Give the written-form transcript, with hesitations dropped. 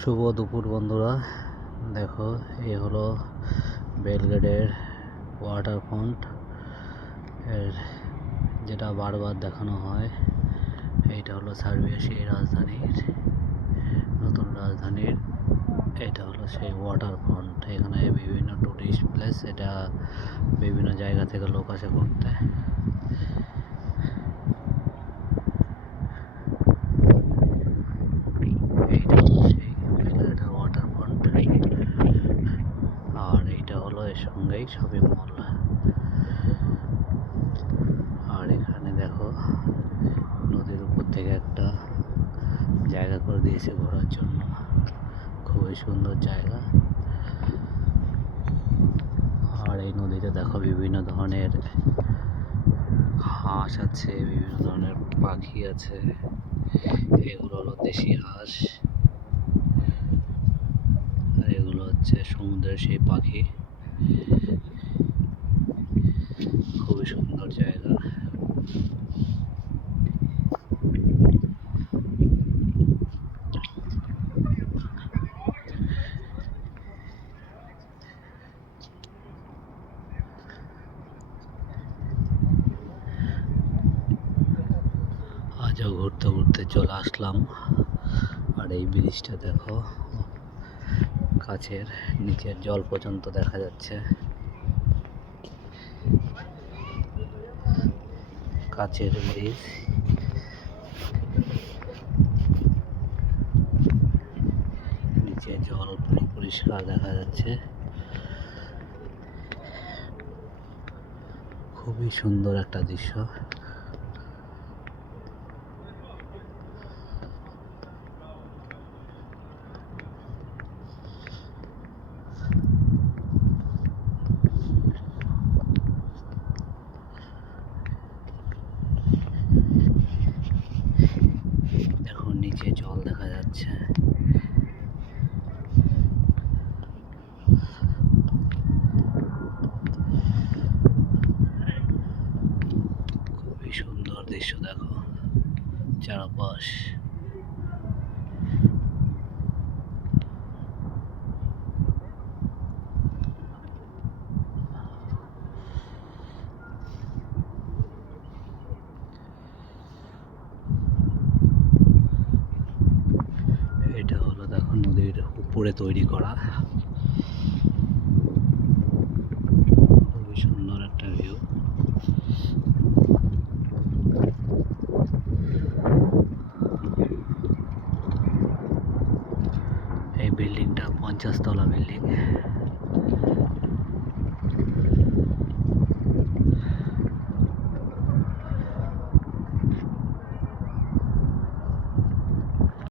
শুভ দুপুর বন্ধুরা, দেখো এই হলো বেলগ্রেডের ওয়াটার ফ্রন্ট এর যেটা বারবার দেখানো হয়। এইটা হলো সার্বিয়ার সেই রাজধানীর নতুন রাজধানীর এটা হলো সেই ওয়াটার ফ্রন্ট। এখানে বিভিন্ন টুরিস্ট প্লেস, এটা বিভিন্ন জায়গা থেকে লোক আসে ঘুরতে। এইটা হলো সেই বেলগ্রেডের ওয়াটার ফ্রন্ট, আর এইটা হলো এর সঙ্গেই শপিং মল। আর এখানে দেখো নদীর উপর থেকে একটা জায়গা করে দিয়েছে ঘোরার জন্য, খুবই সুন্দর জায়গা। আর এই নদীতে দেখো বিভিন্ন ধরনের হাঁস আছে, বিভিন্ন ধরনের পাখি আছে। এগুলো হলো দেশি হাঁস, আর এগুলো হচ্ছে সমুদ্রের সেই পাখি। খুবই সুন্দর জায়গা। আজও ঘুরতে ঘুরতে চলে আসলাম। আর এই ব্রিজটা দেখো, কাছের নিচের জল পর্যন্ত দেখা যাচ্ছে। কাছের ব্রিজ, নিচে জল পুরো পরিষ্কার দেখা যাচ্ছে। খুবই সুন্দর একটা দৃশ্য। দেখো নিচে জল দেখা যাচ্ছে। খুবই সুন্দর দৃশ্য, দেখো চারপাশ। এটা হলো দেখো নদীর উপরে তৈরি করা, খুবই সুন্দর একটা ভিউ। এই বিল্ডিংটা 50 তলা বিল্ডিং।